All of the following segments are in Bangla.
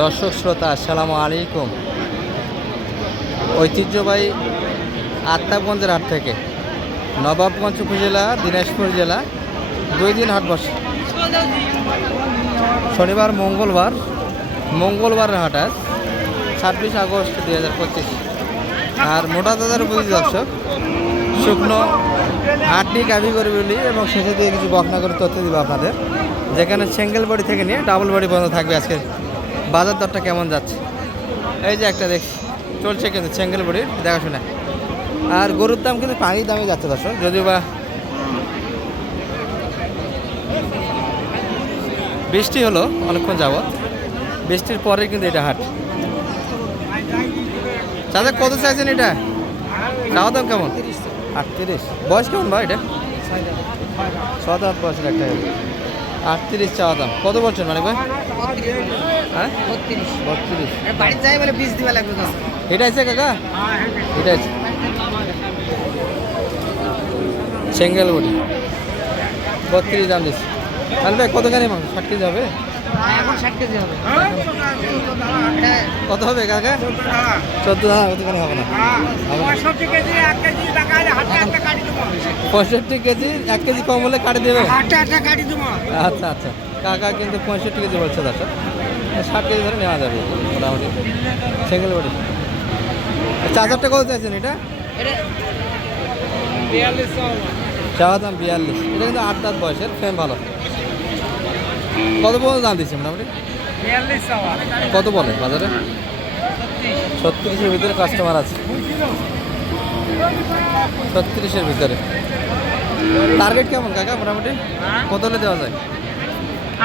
দর্শক শ্রোতা, আসসালামু আলাইকুম। ঐতিহ্যবাহী আত্মাবগঞ্জের হাট থেকে নবাবগঞ্জ উপজেলা, দিনাজপুর জেলা, দুই দিন হাট বসে। শনিবার, মঙ্গলবার, মঙ্গলবারের হাট আজ, ছাব্বিশ আগস্ট দুই হাজার পঁচিশ। আর মোটা দাদার বুঝি দর্শক, শুকনো হাটটি গাভি করে বলি এবং শেষে দিয়ে কিছু বকনা করে তথ্য দিব আপনাদের। যেখানে সিঙ্গেল বডি থেকে নিয়ে ডাবল বডি বন্ধ থাকবে আজকে বাজার দরটা কেমন যাচ্ছে? এই যে একটা দেখছি চলছে কিন্তু বডির দেখাশোনা। আর গরুর দাম কিন্তু পানির দামে যাচ্ছে দর্শক যদিও বা বৃষ্টি হলো অনেকক্ষণ যাবত বৃষ্টির পরে কিন্তু এটা হাট। চাচা কত চাইছেন এটা? চাওয়া দাম কেমন? আটত্রিশ। বয়স কেমন ভাই এটা? ছয় আট বয়সের একটা আটত্রিশ চাওয়া দাম। কত বলছেন মানে ভাই? হ্যাঁ? বত্রিশ। বাড়ি যাই বলে দিবা লাগবে এটা আছে কাকা? এটা আছে। সিঙ্গেল বডি বত্রিশ দাম দিচ্ছে। তাহলে ভাই কতখানি মাংস? ষাট কেজি হবে? এখন ষাট কেজি হবে। কত হবে কাকা চোদ্দ দাম কতখানি হবে না। হবে না। পঁয়ষট্টি কেজি এক কেজি পঁয়ষট্টি কেজি এক কেজি কম হলে কাটে দেবে? আচ্ছা আচ্ছা। কাকা কিন্তু পঁয়ষট্টি কেজি বলছে দাদা ষাট কেজি ধরে নেওয়া যাবে মোটামুটি। সিঙ্গেল বডি চার্জারটা কত চাইছেন এটা? চাওয়া দাম বিয়াল্লিশ। এটা কিন্তু আট দাঁত বয়সের ফ্রেম ভালো। কত পর্যন্ত দাম দিচ্ছে মোটামুটি? কত বলে বাজারে? ছত্রিশের ভিতরে কাস্টমার আছে। ছত্রিশের ভিতরে। টার্গেট কেমন কাকা মোটামুটি? কত হলে দেওয়া যায়?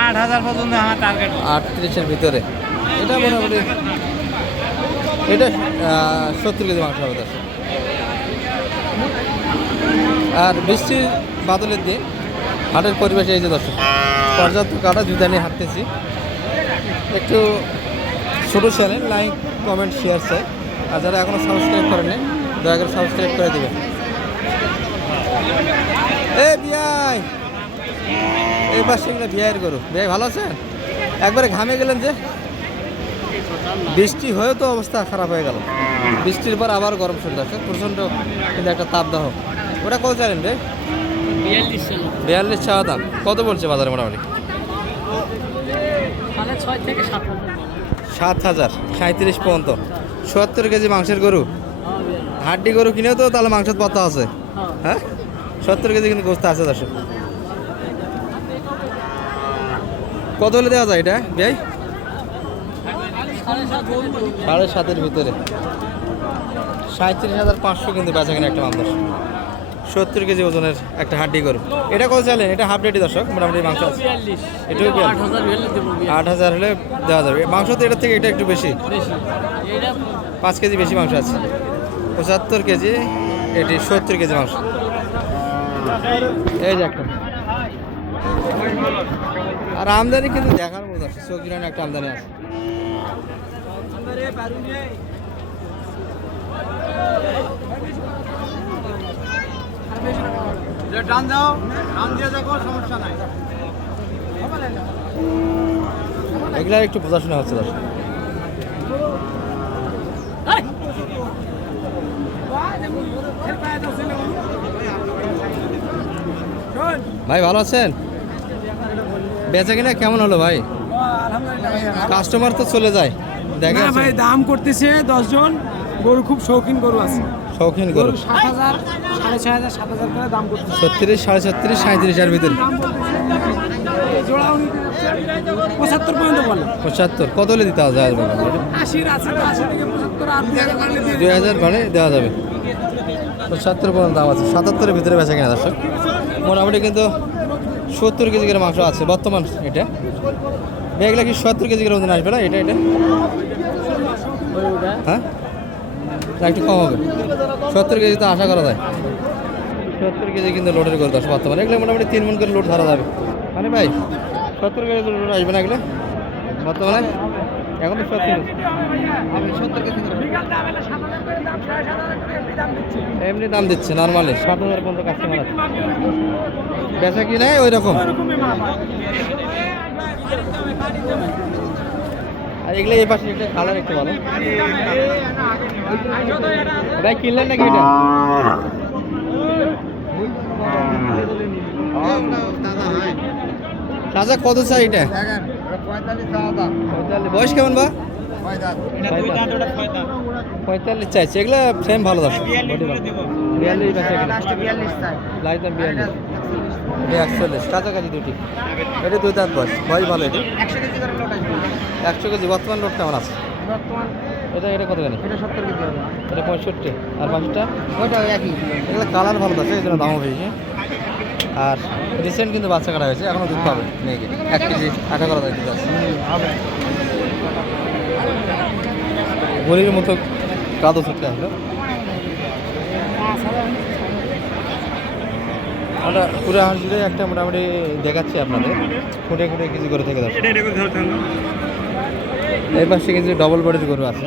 আট হাজার পর্যন্ত আমার টার্গেট আটত্রিশের ভিতরে। এটা মোটামুটি এটা সত্তর কেজি মাংস হবে আর বৃষ্টির বাদলের দিন? হাটের পরিবেশে এই যে দর্শক, পর্যাপ্ত কাটা জুতা নিয়ে হাঁটতেছি। একটু ছোটো চ্যানেল লাইক কমেন্ট শেয়ার চাই আর যারা এখনও সাবস্ক্রাইব করেনি দয়া করে সাবস্ক্রাইব করে দেবেন। এ এগুলো বিয়ের গরু। বিয়ে ভালো আছেন? একবারে ঘামে গেলেন যে। বৃষ্টি হয়েও তো অবস্থা খারাপ হয়ে গেল। বৃষ্টির পর আবার গরম শুরু আছে প্রচণ্ড কিন্তু একটা তাপদাহ। ওটা চাইলেন রে? বিয়াল্লিশ চাওয়া দাম। কত বলছে বাজারে মোটামুটি? সাত হাজার সাত সাঁত্রিশ পর্যন্ত। সত্তর কেজি মাংসের গরু? হাড্ডি গরু কিনেও তো তাহলে মাংসের পাতা আছে। হ্যাঁ? সত্তর কেজি কিন্তু গোস্ত আছে দর্শক। কত হলে দেওয়া যায় এটা ভাই সাড়ে সাড়ে সাতের ভিতরে। সাঁত্রিশ হাজার পাঁচশো কিন্তু বেচা কিনা একটা মানুষ সত্তর কেজি ওজনের একটা হাড্ডি গরু। এটা কত চাইলেন? এটা হাফ রেডি দর্শক মোটামুটি মাংস আছে। এটাও আট হাজার হলে দেওয়া যাবে। মাংস তো এটার থেকে এটা একটু বেশি। পাঁচ কেজি বেশি মাংস আছে। পঁচাত্তর কেজি এটি সত্তর কেজি মাংস। এই যে একটা। আর আমদানি কিন্তু দেখার মতো আছে। চোখ একটা আমদানি আছে। টান দাও টান দিয়ে দেখো সমস্যা নাই। এগুলো একটু বোঝাশোনা হচ্ছে দর্শক। ভাই ভালো আছেন? বেচা কিনা কেমন হলো ভাই? কাস্টমার তো চলে যায় দেখে না ভাই দাম করতেছে দশজন গরু খুব শৌখিন গরু আছে। শৌখিন গরু। গরু সাত হাজার সাড়ে ছয় হাজার সাত হাজার করে দাম করতেছে ছত্রিশ সাড়ে ছত্রিশ সাঁত্রিশের ভিতরে। পঁচাত্তর পর্যন্ত বলে। পঁচাত্তর কত হলে দিতে হবে? আশির আছে আশি থেকে পঁচাত্তর আর দুই হাজার ভাড়ে দেওয়া যাবে। পঁচাত্তর পর্যন্ত দাম আছে। সাতাত্তরের ভিতরে বেচা কিনা দর্শক? মোটামুটি কিন্তু সত্তর কেজি করে মাংস আছে বর্তমান এটা। এগুলো কি সত্তর কেজি করে ওজন আসবে না এটা এটা? হ্যাঁ? একটু কম হবে। সত্তর কেজি তো আশা করা যায়। সত্তর কেজি কিন্তু লোডের করে দশ বর্তমানে। এগুলো মোটামুটি তিন মন করে লোড ধরা যাবে। মানে ভাই, সত্তর কেজি লোড আসবে না এগুলো বর্তমানে? এখন তো সত্তর সত্তর কেজি। এমনি দাম দিচ্ছে নর্মালি সাত হাজার পর্যন্ত কাস্টমার আছে। বেচা কি নাই ওই রকম। আর এগুলো এই পাশে একটা কালার একটু ভালো ভাই কিনলেন নাকি এটা? চাচা কত চাই এটা? বয়স কেমন বা? পঁয়তাল্লিশ চাইছে। এগুলো ফ্রেম ভালো দর্শক। বিয়াল্লিশ লাইট দাম বিয়াল্লিশ। একচল্লিশ কাছাকাছি দুটি এটা দুই দাঁত বয়স বয়স ভালো এটি। একশো কেজি বর্তমান লোড কেমন আছে? এটা এটা কত জানি? এটা সত্তর কেজি এটা পঁয়ষট্টি আর পাঁচটা ওইটা একই। এগুলো কালার ভালো আছে এই জন্য দামও বেশি। আর রিসেন্ট কিন্তু বাচ্চা কাটা হয়েছে এখনও দুধ পাবে মেয়েকে এক কেজি আঠা করা যায় দুধ আছে। গলির মতো কাদো ছুটতে আসলো। আমরা পুরো হাঁস জুড়ে একটা মোটামুটি দেখাচ্ছি আপনাদের। খুঁটে খুঁটে কিছু করে থেকে দশ এই পাশে কিছু ডবল বডির গরু আছে।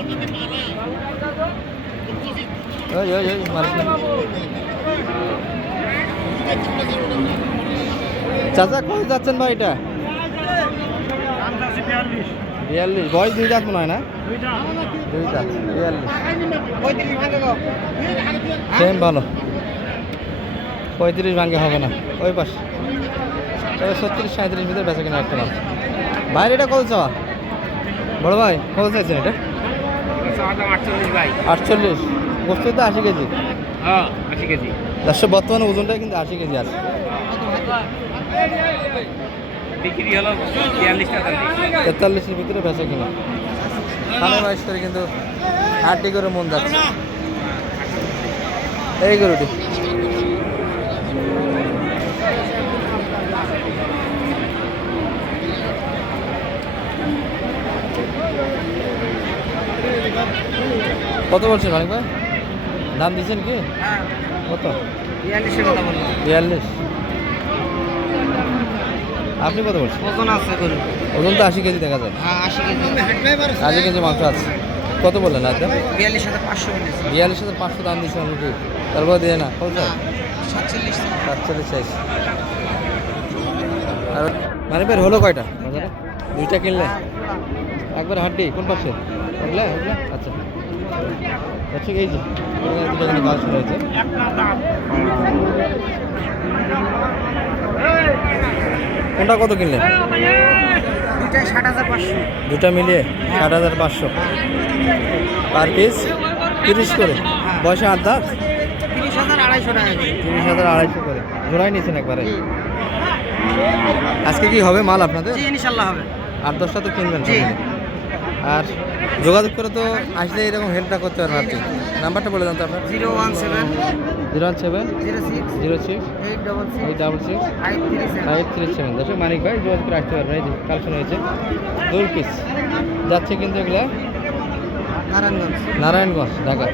চাচা কত যাচ্ছেন ভাই এটা? বিয়াল্লিশ। বয়স দুই দাঁত মনে হয় না? দুই দাঁত বিয়াল্লিশ। সেম ভালো। পঁয়ত্রিশ ভাঙ্গে হবে না। ওই পাশে। তবে ছত্রিশ সাঁত্রিশ ভিতরে বেচা কিনা একটা মাল ভাই, এটা কত চাওয়া? বড় ভাই, কত চাইছেন এটা? আটচল্লিশ। বস্তু তো আশি কেজি। কেজি বর্তমানে ওজনটা কিন্তু আশি কেজি আছে। তেতাল্লিশের ভিতরে বেচা কিনা। সাড়ে বাইশ করে কিন্তু আটটি করে মন যাচ্ছে। এই গরুটি। কত বলছেন মানিক ভাই? দাম দিচ্ছেন কি? কত? বিয়াল্লিশ। আপনি কত বলছেন? ওজন আছে ওজন তো আশি কেজি দেখা যায়। হ্যাঁ আশি কেজি। মাংস আছে। কত বললেন একদম বিয়াল্লিশ হাজার পাঁচশো বিয়াল্লিশ হাজার পাঁচশো দাম দিচ্ছি আমি কি? তারপর দিয়ে না। কত সাতচল্লিশ আর মানে বের হলো কয়টা? দুইটা। কিনলে? একবার হাড্ডি কোন পাশে? ওগুলা ওগুলা আচ্ছা। আচ্ছা এই যে দুটো এখানে কাজ শুরু হয়েছে কোনটা কত কিনলে? দুটা মিলিয়ে ষাট হাজার পাঁচশো। পার পিস তিরিশ করে? বয়সে আট দাঁত? আড়াইশো টাকা তিরিশ হাজার আড়াইশো করে। জোড়াই নিয়েছেন একবারে? আজকে কি হবে মাল আপনাদের? ইনশাল্লাহ হবে। আট দশটা তো কিনবেন আর যোগাযোগ করে তো আসলে এরকম হেল্পটা করতে পারবেন আপনি। নাম্বারটা বলে দেন তো আপনার। Zero one seven. Zero one seven. Zero six. Zero six. Eight double six. Eight double six. Five three seven. দর্শক মানিক ভাই যোগাযোগ করে আসতে পারবেন। এই কালেকশন হয়েছে। দুই পিস। যাচ্ছে কিন্তু এগুলো নারায়ণগঞ্জ। নারায়ণগঞ্জ ঢাকা।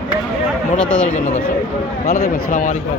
মোটা দাদার জন্য দর্শক। ভালো থাকবেন সালাম আলাইকুম।